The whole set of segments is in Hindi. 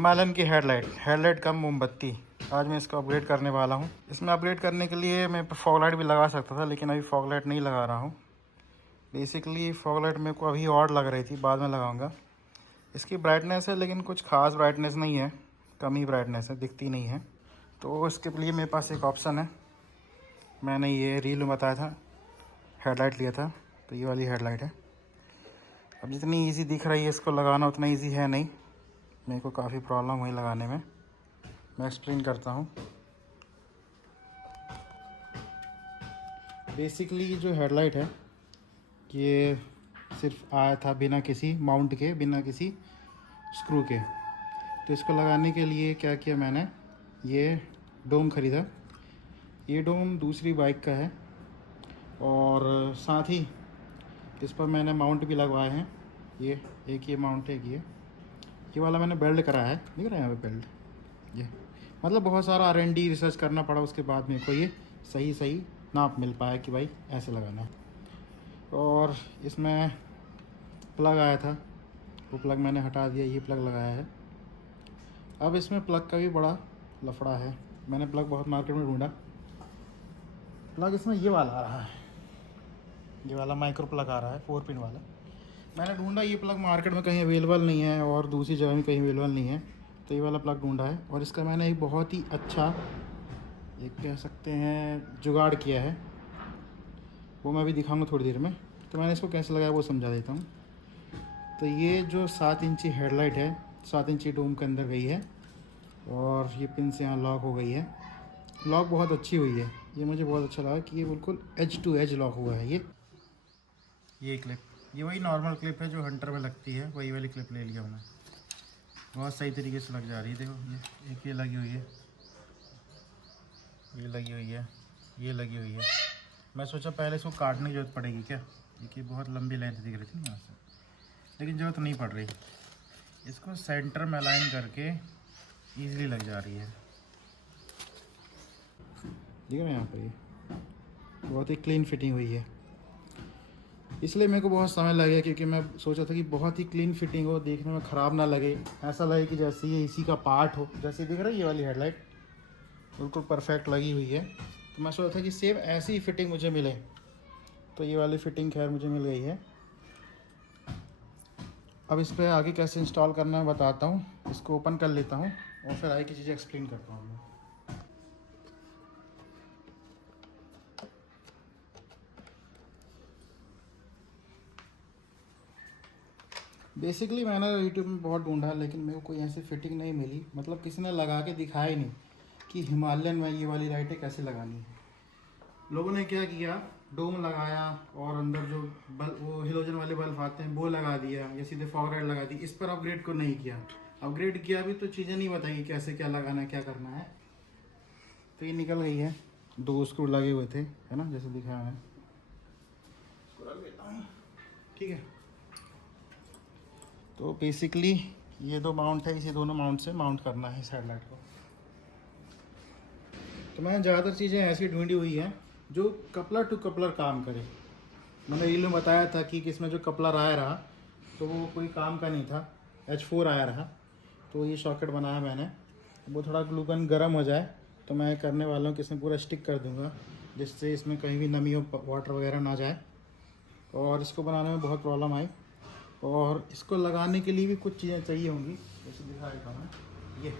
हिमालयन की हेडलाइट कम मोमबत्ती। आज मैं इसको अपग्रेड करने वाला हूँ। इसमें अपग्रेड करने के लिए मैं फॉग लाइट भी लगा सकता था, लेकिन अभी फॉग लाइट नहीं लगा रहा हूँ। बेसिकली फॉग लाइट मेरे को अभी और लग रही थी, बाद में लगाऊंगा। इसकी ब्राइटनेस है, लेकिन कुछ खास ब्राइटनेस नहीं है, कम ही ब्राइटनेस है, दिखती नहीं है। तो इसके लिए मेरे पास एक ऑप्शन है। मैंने ये रील में बताया था, हेडलाइट लिया था, तो ये वाली हेडलाइट है। अब जितनी इजी दिख रही है इसको लगाना, उतना इजी है नहीं। मेरे को काफ़ी प्रॉब्लम हुई लगाने में। मैं एक्सप्लेन करता हूँ। बेसिकली जो हेडलाइट है ये सिर्फ आया था बिना किसी माउंट के, बिना किसी स्क्रू के। तो इसको लगाने के लिए क्या किया मैंने, ये डोम ख़रीदा। ये डोम दूसरी बाइक का है और साथ ही इस पर मैंने माउंट भी लगवाए हैं। ये एक ये माउंट है, ये वाला मैंने बेल्ट कराया है, दिख रहा है यहाँ पे बेल्ट। ये मतलब बहुत सारा R&D रिसर्च करना पड़ा, उसके बाद मेरे को ये सही नाप मिल पाया कि भाई ऐसे लगाना है। और इसमें प्लग आया था, वो प्लग मैंने हटा दिया, ये प्लग लगाया है। अब इसमें प्लग का भी बड़ा लफड़ा है। मैंने प्लग बहुत मार्केट में ढूंढा। प्लग इसमें ये वाला आ रहा है, ये वाला माइक्रो प्लग आ रहा है, 4 पिन वाला। मैंने ढूंढा, ये प्लग मार्केट में कहीं अवेलेबल नहीं है और दूसरी जगह में कहीं अवेलेबल नहीं है, तो ये वाला प्लग ढूंढा है। और इसका मैंने एक बहुत ही अच्छा, एक कह सकते हैं जुगाड़ किया है, वो मैं अभी दिखाऊंगा थोड़ी देर में। तो मैंने इसको कैसे लगाया वो समझा देता हूँ। तो ये जो 7 इंची हेडलाइट है, 7 इंची डोम के अंदर गई है और ये पिन से यहाँ लॉक हो गई है। लॉक बहुत अच्छी हुई है, ये मुझे बहुत अच्छा लगा कि ये बिल्कुल एज टू एज लॉक हुआ है। ये क्लिप, ये वही नॉर्मल क्लिप है जो हंटर में लगती है, वही वाली क्लिप ले लिया मैंने। बहुत सही तरीके से लग जा रही है। देखो ये एक ये लगी हुई है, ये लगी हुई है, ये लगी हुई है। मैं सोचा पहले इसको काटने की ज़रूरत पड़ेगी क्या, क्योंकि बहुत लंबी लेंथ दिख रही थी यहाँ से, लेकिन ज़रूरत नहीं पड़ रही। इसको सेंटर में अलाइन करके ईजिली लग जा रही है। दिख रहा है यहाँ पर, ये बहुत ही क्लीन फिटिंग हुई है। इसलिए मेरे को बहुत समय लगे, क्योंकि मैं सोचा था कि बहुत ही क्लीन फिटिंग हो, देखने में ख़राब ना लगे, ऐसा लगे कि जैसे ये इसी का पार्ट हो। जैसे दिख रहा है ये वाली हेडलाइट बिल्कुल परफेक्ट लगी हुई है। तो मैं सोचा था कि सेम ऐसी ही फिटिंग मुझे मिले, तो ये वाली फिटिंग खैर मुझे मिल गई है। अब इस पर आगे कैसे इंस्टॉल करना है बताता हूँ। इसको ओपन कर लेता हूँ और फिर आगे की चीज़ें एक्सप्लेन करता हूँ मैं। बेसिकली मैंने यूट्यूब में बहुत ढूंढा, लेकिन मेरे को कोई ऐसी फिटिंग नहीं मिली। मतलब किसी ने लगा के दिखाया ही नहीं कि हिमालयन में ये वाली लाइटें कैसे लगानी है। लोगों ने क्या किया, डोम लगाया और अंदर जो बल्ब, वो हेलोजन वाले बल्ब आते हैं, वो लगा दिया, या सीधे फॉग लाइट लगा दी। इस पर अपग्रेड को नहीं किया। अपग्रेड किया भी तो चीज़ें नहीं बताई कैसे क्या लगाना है, क्या करना है। तो ये निकल गई है, 2 स्क्रू लगे हुए थे, है ना, जैसे दिखाया है। इसको रख देता हूँ, ठीक है। तो बेसिकली ये 2 माउंट है, इसी दोनों माउंट से माउंट करना है इस हेडलाइट को। तो मैंने ज़्यादातर चीज़ें ऐसी ढूंढी हुई हैं जो कपलर टू कपलर काम करे। मैंने रील में बताया था कि इसमें जो कपलर आया रहा तो वो कोई काम का नहीं था, H4 आया रहा। तो ये सॉकेट बनाया मैंने। वो थोड़ा ग्लू गन गर्म हो जाए तो मैं करने वाला हूँ कि इसमें पूरा स्टिक कर दूँगा, जिससे इसमें कहीं भी नमी हो, वाटर वगैरह ना जाए। और इसको बनाने में बहुत प्रॉब्लम आई। और इसको लगाने के लिए भी कुछ चीज़ें चाहिए होंगी, जैसे दिखाएगा मैं। ये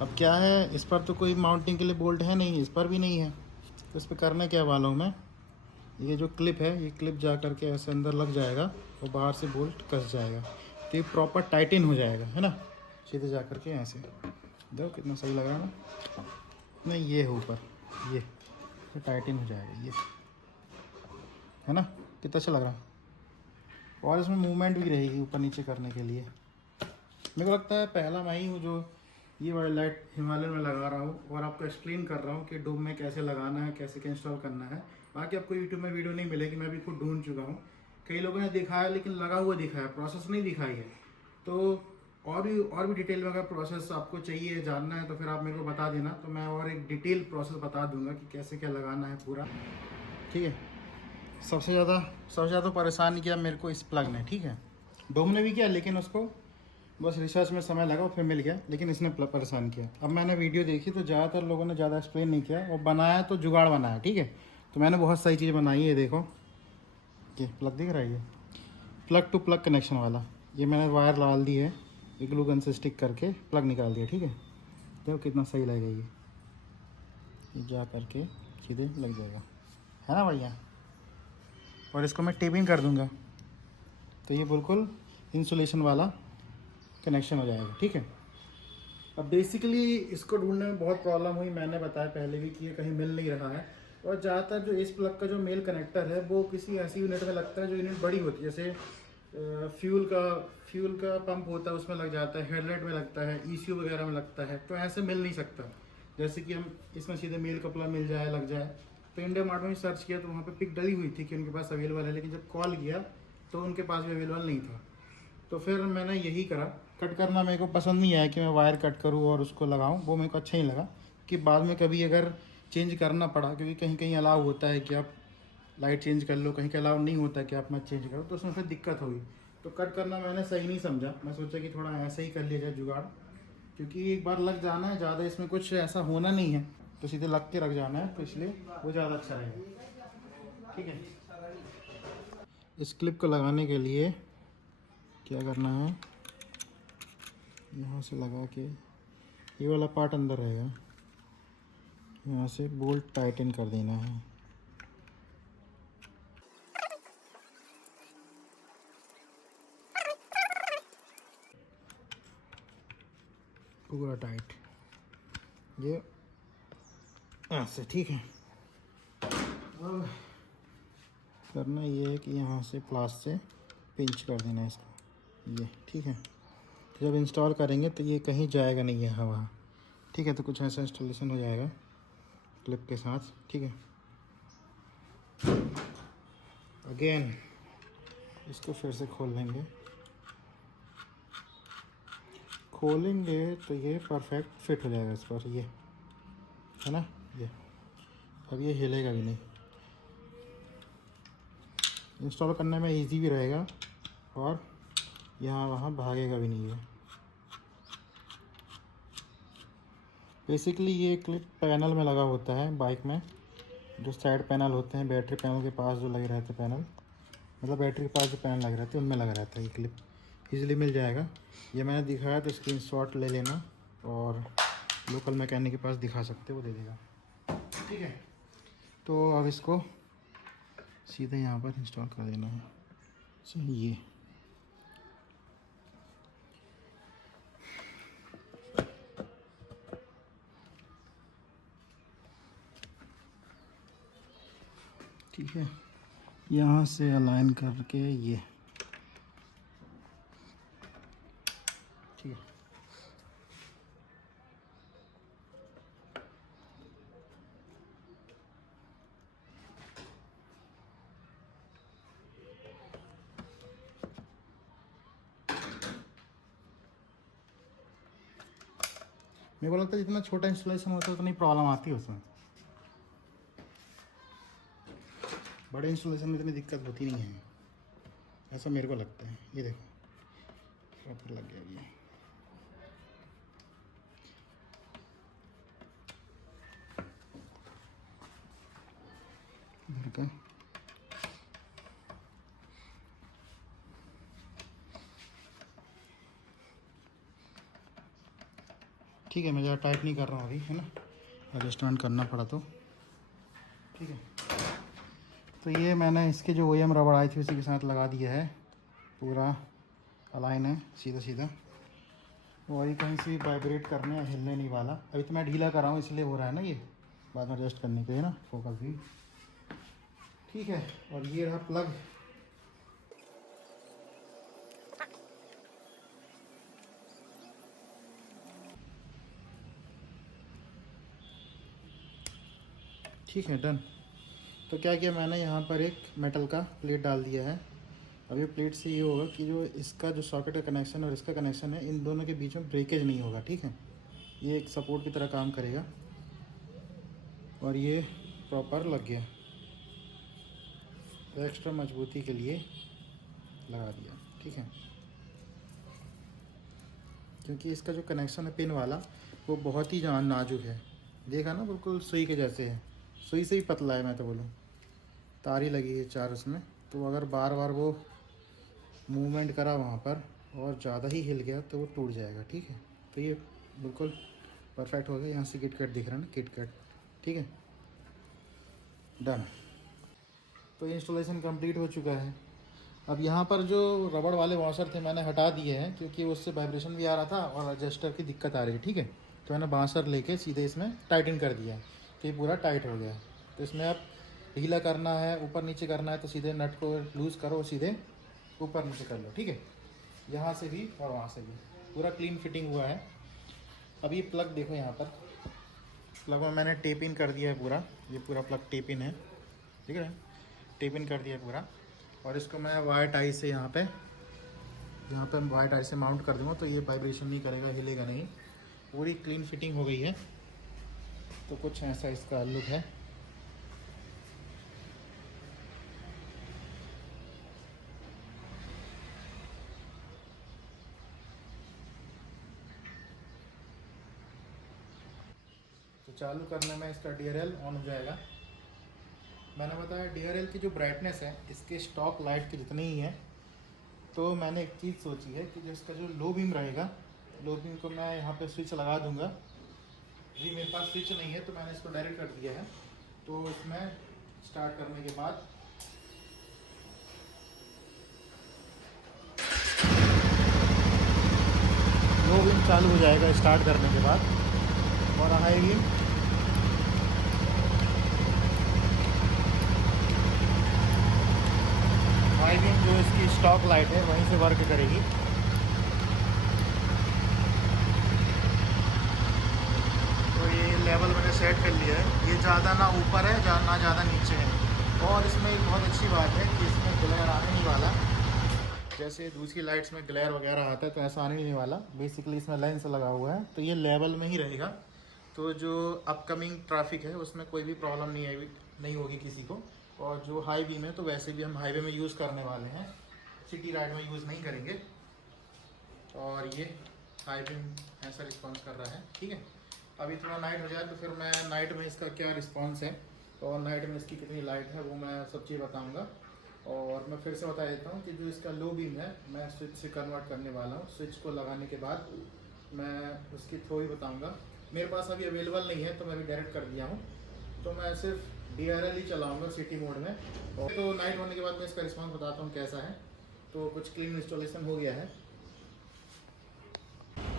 अब क्या है, इस पर तो कोई माउंटिंग के लिए बोल्ट है नहीं, इस पर भी नहीं है। तो इस पर करना क्या वाला हूँ मैं, ये जो क्लिप है, ये क्लिप जा कर के ऐसे अंदर लग जाएगा और बाहर से बोल्ट कस जाएगा। तो ये प्रॉपर टाइटिन हो जाएगा, है ना, सीधे जा कर के ऐसे। देखो कितना सही लग रहा है ना। नहीं, ये है ऊपर, ये टाइटिन हो जाएगा, ये है ना, कितना अच्छा लग रहा है। और इसमें मूवमेंट भी रहेगी ऊपर नीचे करने के लिए। मेरे को लगता है पहला मैं ही हूँ जो ये वाली लाइट हिमालयन में लगा रहा हूँ और आपको एक्सप्लेन कर रहा हूँ कि डोम में कैसे लगाना है, कैसे क्या इंस्टॉल करना है। बाकी आपको यूट्यूब में वीडियो नहीं मिलेगी, मैं भी खुद ढूंढ चुका हूँ। कई लोगों ने दिखाया लेकिन लगा हुआ दिखाया, प्रोसेस नहीं दिखाई है। तो और भी डिटेल में अगर प्रोसेस आपको चाहिए जानना है तो फिर आप मेरे को बता देना, तो मैं और एक डिटेल प्रोसेस बता दूंगा कि कैसे क्या लगाना है पूरा, ठीक है। सबसे ज़्यादा परेशान किया मेरे को इस प्लग ने, ठीक है। डोम ने भी किया, लेकिन उसको बस रिसर्च में समय लगा और फिर मिल गया, लेकिन इसने परेशान किया। अब मैंने वीडियो देखी तो ज़्यादातर लोगों ने ज़्यादा एक्सप्लेन नहीं किया और बनाया तो जुगाड़ बनाया, ठीक है। तो मैंने बहुत सारी चीज़ें बनाई है, देखो ये प्लग दिख रहा है, ये प्लग टू प्लग कनेक्शन वाला। ये मैंने वायर डाल दी है, ये ग्लू गन से स्टिक करके प्लग निकाल दिया, ठीक है। देखो कितना सही लगेगा ये जा करके सीधे लग जाएगा, है ना भैया। और इसको मैं टेपिंग कर दूंगा तो ये बिल्कुल इंसुलेशन वाला कनेक्शन हो जाएगा, ठीक है। अब बेसिकली इसको ढूंढने में बहुत प्रॉब्लम हुई, मैंने बताया पहले भी कि ये कहीं मिल नहीं रहा है। और ज़्यादातर जो इस प्लग का जो मेल कनेक्टर है वो किसी ऐसी यूनिट में लगता है जो यूनिट बड़ी होती है, जैसे फ्यूल का पंप होता है उसमें लग जाता है, हेडलाइट में लगता है, ईसीयू वगैरह में लगता है, तो ऐसे मिल नहीं सकता। जैसे कि हम इसमें सीधे मेल कपड़ा मिल जाए, लग जाए। तो इंडिया मार्ट में सर्च किया तो वहाँ पे पिक डली हुई थी कि उनके पास अवेलेबल है, लेकिन जब कॉल किया तो उनके पास भी अवेलेबल नहीं था। तो फिर मैंने यही करा। कट करना मेरे को पसंद नहीं आया कि मैं वायर कट करूँ और उसको लगाऊँ, वो मेरे को अच्छा नहीं लगा। कि बाद में कभी अगर चेंज करना पड़ा, क्योंकि कहीं कहीं अलाउ होता है कि आप लाइट चेंज कर लो, कहीं का अलाउ नहीं होता कि आप मत चेंज करो, तो उसमें फिर दिक्कत होगी। तो कट करना मैंने सही नहीं समझा, मैं सोचा कि थोड़ा ऐसे ही कर लिया जाए जुगाड़, क्योंकि एक बार लग जाना है, ज़्यादा इसमें कुछ ऐसा होना नहीं है, तो सीधे लग के रख जाना है, तो इसलिए वो ज़्यादा अच्छा रहेगा, ठीक है। इस क्लिप को लगाने के लिए क्या करना है, यहाँ से लगा के ये वाला पार्ट अंदर रहेगा, यहाँ से बोल्ट टाइटन कर देना है। पूरा टाइट ये ऐसे, ठीक है। अब करना ये है कि यहाँ से प्लास से पिंच कर देना है इसको, ये ठीक है। जब इंस्टॉल करेंगे तो ये कहीं जाएगा नहीं है हवा, ठीक है। तो कुछ ऐसा इंस्टॉलेशन हो जाएगा क्लिप के साथ, ठीक है। अगेन इसको फिर से खोल लेंगे, खोलेंगे तो ये परफेक्ट फिट हो जाएगा इस पर, ये है ना, ये अब ये हिलेगा भी नहीं, इंस्टॉल करने में इजी भी रहेगा और यहाँ वहाँ भागेगा भी नहीं है। बेसिकली ये क्लिप पैनल में लगा होता है बाइक में, जो साइड पैनल होते हैं बैटरी पैनल के पास जो लगे रहते हैं पैनल, मतलब बैटरी के पास जो पैनल लगे रहते हैं उनमें लगा रहता है। ये क्लिप इजीली मिल जाएगा, ये मैंने दिखाया तो स्क्रीनशॉट ले लेना और लोकल मैकेनिक के पास दिखा सकते हो, वो दे देगा, ठीक है। तो अब इसको सीधे यहाँ पर इंस्टॉल कर देना है, ये ठीक है। यहाँ से अलाइन करके ये ठीक है। मेरे को लगता है जितना छोटा इंस्टॉलेशन होता है उतनी प्रॉब्लम आती है उसमें, बड़े इंस्टॉलेशन में इतनी दिक्कत होती नहीं है, ऐसा मेरे को लगता है। ये देखो प्रॉपर लग गया ये, इधर का ठीक है। मैं ज़्यादा टाइट नहीं कर रहा हूँ अभी, है ना, एडजस्टमेंट करना पड़ा तो ठीक है। तो ये मैंने इसके जो OEM रबड़ आई थी उसी के साथ लगा दिया है, पूरा अलाइन है सीधा सीधा, और ये कहीं से वाइब्रेट करने या हिलने नहीं वाला। अभी तो मैं ढीला कर रहा हूँ इसलिए हो रहा है ना, ये बाद में एडजस्ट करने के लिए ना फोकस भी, ठीक है। और ये रहा प्लग, ठीक है, डन। तो क्या किया मैंने, यहाँ पर एक मेटल का प्लेट डाल दिया है। अब ये प्लेट से ये होगा कि जो इसका जो सॉकेट का कनेक्शन और इसका कनेक्शन है, इन दोनों के बीच में ब्रेकेज नहीं होगा, ठीक है। ये एक सपोर्ट की तरह काम करेगा और ये प्रॉपर लग गया, तो एक्स्ट्रा मजबूती के लिए लगा दिया, ठीक है। क्योंकि इसका जो कनेक्शन है पिन वाला वो बहुत ही नाजुक है। देखा ना, बिल्कुल सुई के जैसे है, सुई से ही पतला है मैं तो बोलूँ। तार ही लगी है 4 उसमें, तो अगर बार बार वो मूवमेंट करा वहाँ पर और ज़्यादा ही हिल गया तो वो टूट जाएगा। ठीक है, तो ये बिल्कुल परफेक्ट हो गया। यहाँ से किट कट दिख रहा है ना, किट कट। ठीक है, डन। तो इंस्टॉलेशन कंप्लीट हो चुका है। अब यहाँ पर जो रबड़ वाले वॉशर थे मैंने हटा दिए हैं, क्योंकि उससे वाइब्रेशन भी आ रहा था और एडजस्टर की दिक्कत आ रही है। ठीक है, तो मैंने बांसर लेके सीधे इसमें टाइटन कर दिया, तो ये पूरा टाइट हो गया है। तो इसमें अब ढीला करना है, ऊपर नीचे करना है, तो सीधे नट को लूज़ करो, सीधे ऊपर नीचे कर लो। ठीक है, यहाँ से भी और वहाँ से भी पूरा क्लीन फिटिंग हुआ है। अब ये प्लग देखो, यहाँ पर प्लग में मैंने टेप इन कर दिया है पूरा। ये पूरा प्लग टेप इन है, ठीक है, टेप इन कर दिया है पूरा। और इसको मैं वायर टाई से यहाँ पे वायर टाई से माउंट कर दूँगा, तो ये वाइब्रेशन नहीं करेगा, हिलेगा नहीं। पूरी क्लीन फिटिंग हो गई है। तो कुछ ऐसा इसका लुक है। तो चालू करने में इसका DRL ऑन हो जाएगा। मैंने बताया DRL की जो ब्राइटनेस है इसके स्टॉक लाइट की जितनी ही है। तो मैंने एक चीज़ सोची है कि जो इसका जो लो बीम रहेगा, लो बीम को मैं यहाँ पे स्विच लगा दूँगा। जी मेरे पास स्विच नहीं है, तो मैंने इसको डायरेक्ट कर दिया है। तो इसमें स्टार्ट करने के बाद लो बीम चालू हो जाएगा स्टार्ट करने के बाद, और हाई बीम जो इसकी स्टॉक लाइट है वहीं से वर्क करेगी। तो ये लेवल मैंने सेट कर लिया है, ये ज़्यादा ना ऊपर है ना ज़्यादा नीचे है। और इसमें एक बहुत अच्छी बात है कि इसमें ग्लेयर आने नहीं वाला। जैसे दूसरी लाइट्स में ग्लेयर वगैरह आता है तो ऐसा आने नहीं वाला। बेसिकली इसमें लेंस लगा हुआ है, तो ये लेवल में ही रहेगा। तो जो अपकमिंग ट्रैफिक है उसमें कोई भी प्रॉब्लम नहीं होगी किसी को। और जो हाई बीम है तो वैसे भी हम हाईवे में यूज़ करने वाले हैं, सिटी राइड में यूज़ नहीं करेंगे। और ये हाई बीम ऐसा रिस्पॉन्स कर रहा है। ठीक है, अभी थोड़ा नाइट हो जाए तो फिर मैं नाइट में इसका क्या रिस्पॉन्स है और नाइट में इसकी कितनी लाइट है वो मैं सब चीज़ बताऊँगा। और मैं फिर से बता देता हूँ कि जो इसका लो बीम है मैं स्विच से कन्वर्ट करने वाला हूँ। स्विच को लगाने के बाद मैं उसकी थ्रो ही बताऊँगा। मेरे पास अभी अवेलेबल नहीं है तो मैं अभी डायरेक्ट कर दिया हूँ। तो मैं सिर्फ DRL ही चलाऊँगा सिटी मोड में। और तो नाइट होने के बाद मैं इसका रिस्पॉन्स बताता हूँ कैसा है। तो कुछ क्लीन इंस्टॉलेशन हो गया है।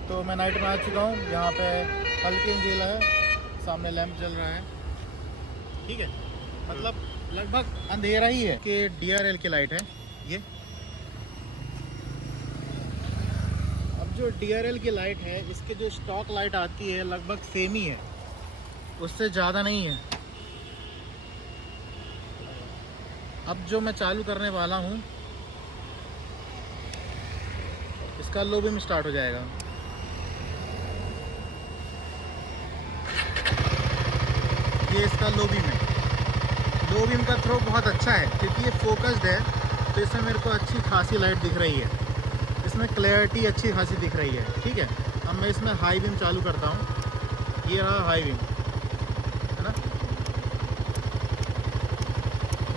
तो मैं नाइट में आ चुका हूँ। यहाँ पे हल्की उजाला है, सामने लैंप जल रहा है। ठीक है, मतलब लगभग अंधेरा ही है कि DRL की लाइट है ये। अब जो DRL की लाइट है इसके जो स्टॉक लाइट आती है लगभग सेम ही है, उससे ज़्यादा नहीं है। अब जो मैं चालू करने वाला हूँ इसका लो बीम स्टार्ट हो जाएगा। ये इसका लो बीम है। लो बीम का थ्रो बहुत अच्छा है क्योंकि ये फोकस्ड है, तो इसमें मेरे को अच्छी खासी लाइट दिख रही है। इसमें क्लैरिटी अच्छी खासी दिख रही है। ठीक है, अब मैं इसमें हाई बीम चालू करता हूँ। ये रहा हाई बीम, है ना।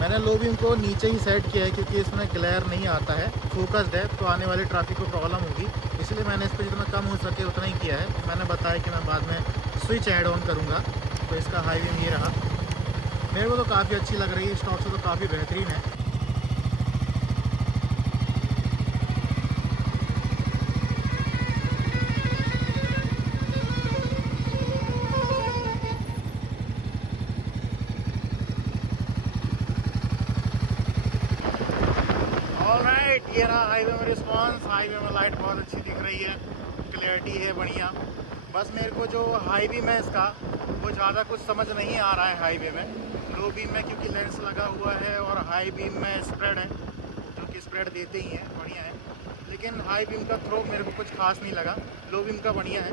मैंने लो बीम को नीचे ही सेट किया है क्योंकि इसमें ग्लेयर नहीं आता है, फोकस्ड है, तो आने वाले ट्रैफिक को प्रॉब्लम होगी। इसलिए मैंने इसको जितना कम हो सके उतना ही किया है। मैंने बताया कि मैं बाद में स्विच ऐड ऑन करूँगा। तो इसका हाई बीम ये रहा। मेरे को तो काफ़ी अच्छी लग रही है, स्टॉक से तो काफ़ी बेहतरीन है। ऑलराइट, ये रहा हाईवे में रिस्पॉन्स। हाईवे में लाइट बहुत अच्छी दिख रही है, क्लैरिटी है बढ़िया। बस मेरे को जो हाई बीम है इसका वो ज़्यादा कुछ समझ नहीं आ रहा है हाईवे में। लो बीम में क्योंकि लेंस लगा हुआ है और हाई बीम में स्प्रेड है, जो कि स्प्रेड देते ही हैं, बढ़िया है। लेकिन हाई बीम का थ्रो मेरे को कुछ खास नहीं लगा, लो बीम का बढ़िया है।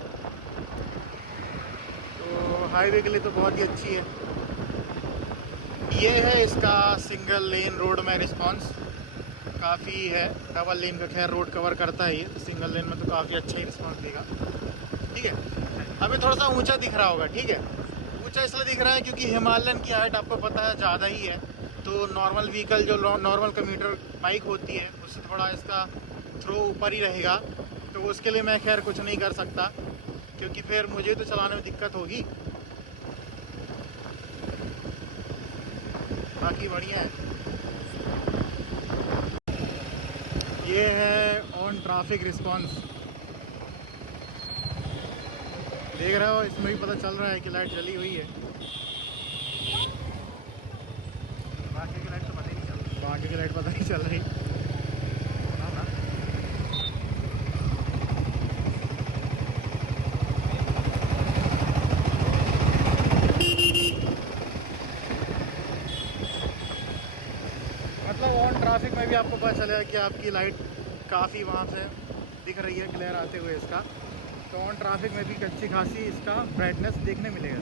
तो हाईवे के लिए तो बहुत ही अच्छी है। ये है इसका सिंगल लेन रोड में रिस्पॉन्स, काफ़ी है। डबल लेन का खैर रोड कवर करता है ये, सिंगल लेन में तो काफ़ी अच्छा ही रिस्पॉन्स देगा। ठीक है, हमें थोड़ा सा ऊंचा दिख रहा होगा। ठीक है, ऊंचा इसलिए दिख रहा है क्योंकि हिमालयन की हाइट आपको पता है ज़्यादा ही है, तो नॉर्मल व्हीकल जो नॉर्मल कम्यूटर बाइक होती है उससे थोड़ा इसका थ्रो ऊपर ही रहेगा। तो उसके लिए मैं खैर कुछ नहीं कर सकता, क्योंकि फिर मुझे तो चलाने में दिक्कत होगी। बाकी बढ़िया है। ये है ऑन ट्रैफिक रिस्पांस, देख रहे हो, इसमें भी पता चल रहा है कि लाइट जली हुई है। बाकी की लाइट तो पता ही नहीं चल रही, बाकी की लाइट पता नहीं चल रही। मतलब ऑन ट्रैफिक में भी आपको पता चलेगा कि आपकी लाइट काफ़ी वहाँ से दिख रही है, ग्लेयर आते हुए इसका। तो ऑन ट्रैफिक में भी अच्छी खासी इसका ब्राइटनेस देखने मिलेगा।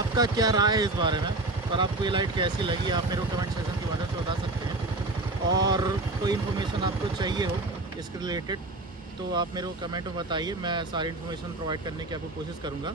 आपका क्या राय है इस बारे में, पर आपको ये लाइट कैसी लगी, आप मेरे को कमेंट सेक्शन की मदद से बता सकते हैं। और कोई इन्फॉर्मेशन आपको चाहिए हो इसके रिलेटेड तो आप मेरे को कमेंट में बताइए, मैं सारी इन्फॉर्मेशन प्रोवाइड करने की आपको कोशिश करूँगा।